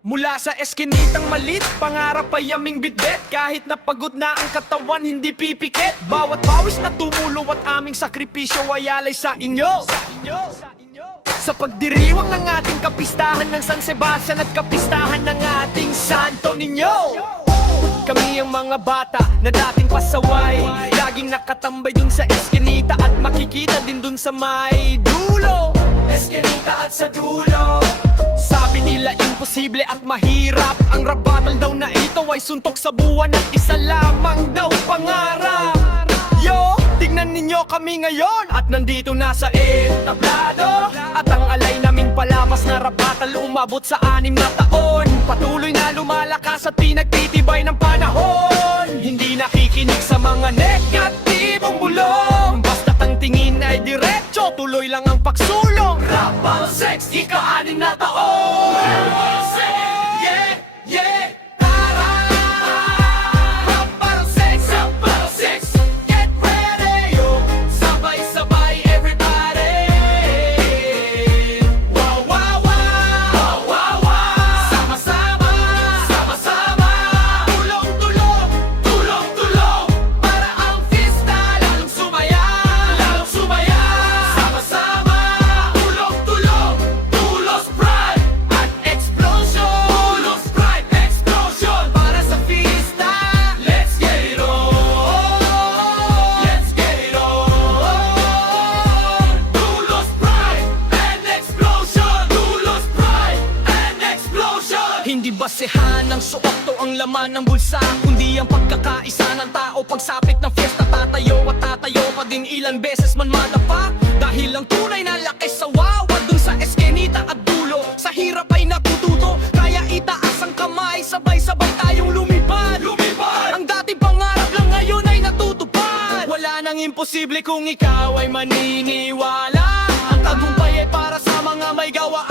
Mula sa eskinitang malit, pangarap ay aming bitbit. Kahit na pagod na ang katawan, hindi pipikit. Bawat pawis na tumulo at aming sakripisyo ay alay sa inyo. Sa pagdiriwang ng ating kapistahan ng San Sebastian at kapistahan ng ating Santo Niño. Kami ang mga bata na dating pasaway, laging nakatambay dun sa eskinita at makikita din dun sa may dulo. Eskinita at sa dulo. Sabi nila imposible at mahirap, ang rap battle daw na ito ay suntok sa buwan at isa lamang daw pangarap. Yo, tignan ninyo kami ngayon at nandito na sa entablado. At ang alay naming palabas na rap battle umabot sa 6 na taon. Patuloy na lumalakas at pinagtitibay ng panahon. Hindi nakikinig sa mga negatibong bulong, basta't ang tingin ay diretso, tuloy lang ang pagsulong. Rap battle sex, ika-6 na taon. Yeah, yeah. Hindi basehan ng suot to ang laman ng bulsa, kundi ang pagkakaisa ng tao. Pagsapit ng fiesta, tatayo at tatayo pa din ilan beses man madapa. Dahil ang tunay na lakas sa wawa dun sa eskinita at dulo. Sa hirap ay natututo, kaya itaas ang kamay, sabay-sabay tayong lumipad. Ang dati pangarap lang ngayon ay natutupad. Wala nang imposible kung ikaw ay maniniwala. Ang tagumpay ay para sa mga may gawa